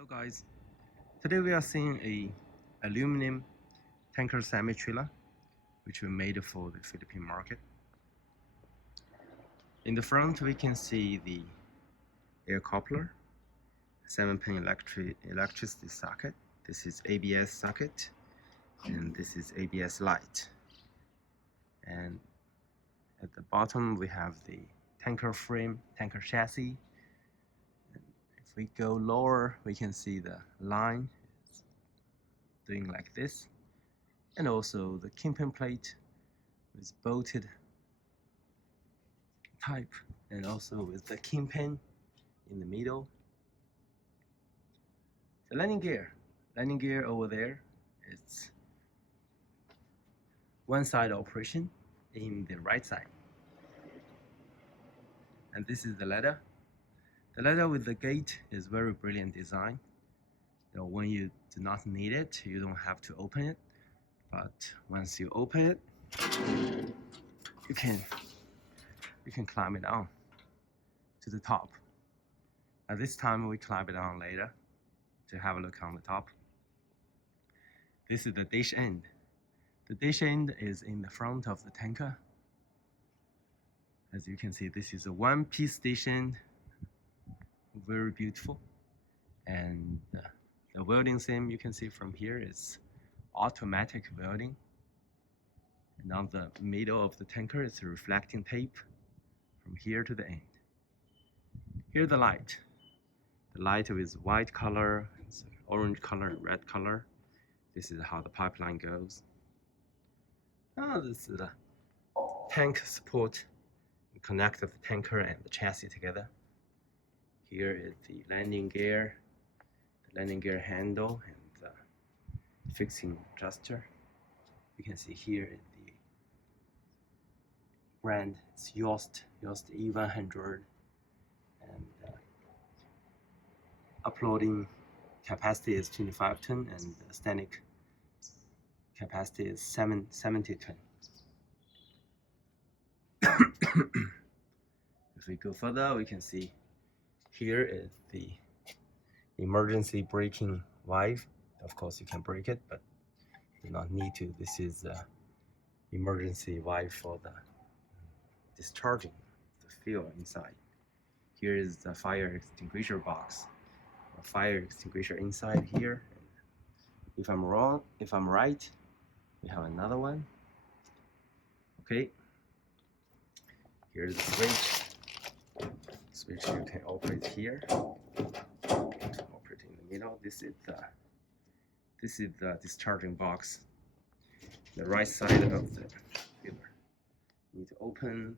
Hello guys, today we are seeing a aluminum tanker semi-trailer which we made for the Philippine market. In the front we can see the air coupler, 7-pin electricity socket. This is ABS socket and this is ABS light. And at the bottom we have the tanker frame, tanker chassis. If we go lower, we can see the line is doing like this, and also the kingpin plate with bolted type, and also with the kingpin in the middle. The landing gear over there, it's one side operation in the right side, and this is the ladder. The ladder with the gate is very brilliant design. You know, when you do not need it, you don't have to open it. But once you open it, you can climb it on to the top. At this time, we climb it on later to have a look on the top. This is the dish end. The dish end is in the front of the tanker. As you can see, this is a one-piece dish end. Very beautiful, and the welding seam you can see from here is automatic welding, and on the middle of the tanker is a reflecting tape from here to the end. Here the light with white color, orange color, red color. This is how the pipeline goes. This is the tank support, connect the tanker and the chassis together. Here is the landing gear handle, and the fixing adjuster. You can see here is the brand. It's Yost E100, and uploading capacity is 25 ton, and the static capacity is 70 ton. If we go further, we can see here is the emergency braking valve. Of course, you can brake it, but do not need to. This is the emergency valve for the discharging the fuel inside. Here is the fire extinguisher box. A fire extinguisher inside here. If I'm right, we have another one. Okay. Here's the switch. Switch you can operate here. Operate in the middle. This is the discharging box. The right side of the filler. You need to open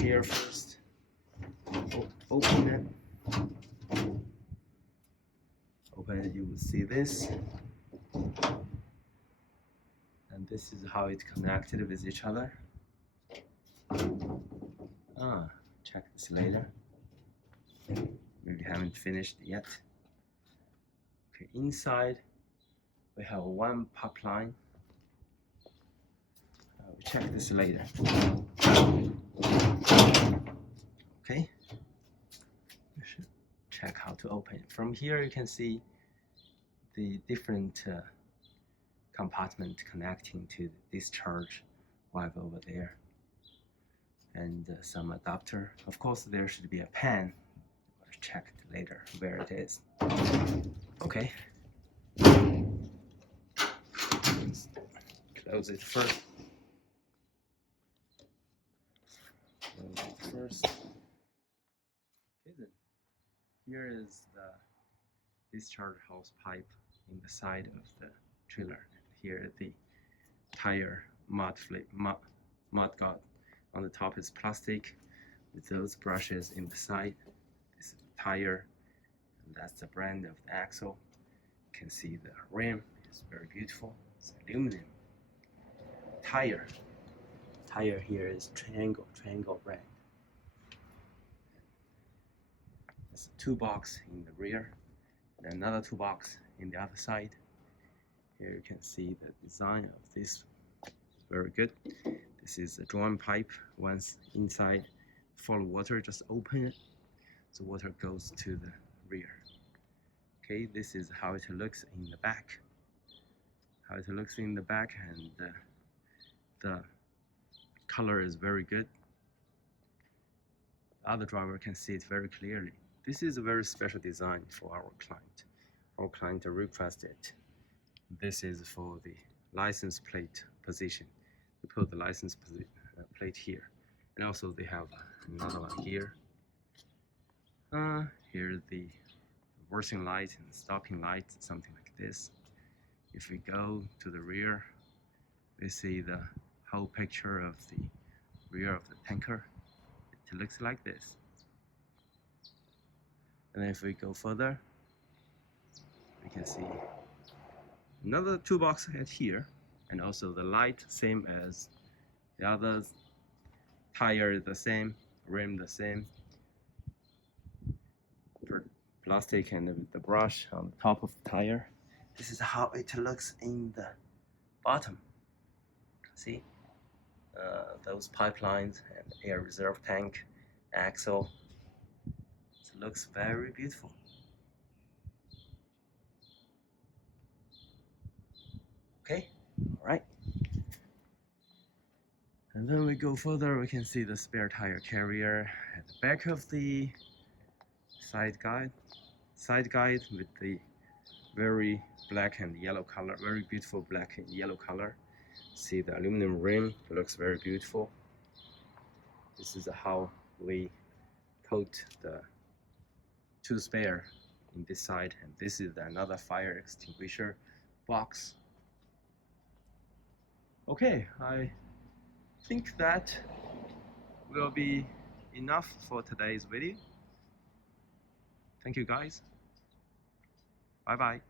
here first. Open it. Open it. You will see this. And this is how it's connected with each other. Check this later. We haven't finished yet. Okay, inside we have one pipeline. We'll check this later. Okay. We should check how to open it. From here you can see the different compartment connecting to the discharge valve over there, and some adapter. Of course, there should be a pan. I'll check it later where it is. Okay. Close it first. Here is the discharge hose pipe in the side of the trailer. Here the tire mud guard. On the top is plastic with those brushes in the side. This is the tire, and that's the brand of the axle. You can see the rim is very beautiful. It's aluminum. Tire here is triangle brand. There's a toolbox in the rear and another toolbox in the other side. Here you can see the design of this, very good. This is a drawn pipe. Once inside full of water, just open it. the water goes to the rear. Okay, this is how it looks in the back. And the color is very good. Other driver can see it very clearly. This is a very special design for our client. Our client requested. This is for the license plate position. We put the license plate here, and also they have another one here. Here's the reversing light and stopping light, something like this. If we go to the rear, we see the whole picture of the rear of the tanker. It looks like this. And if we go further, we can see another toolbox head here, and also the light same as the others. Tire the same, rim the same. Plastic and the brush on the top of the tire. This is how it looks in the bottom. See, those pipelines and air reserve tank, axle. It looks very beautiful. Okay, all right. And then we go further, we can see the spare tire carrier at the back of the side guide with the very black and yellow color, very beautiful black and yellow color. See the aluminum rim, looks very beautiful. This is how we coat the two spare in this side, and this is another fire extinguisher box. Okay, I think that will be enough for today's video. Thank you guys. Bye bye.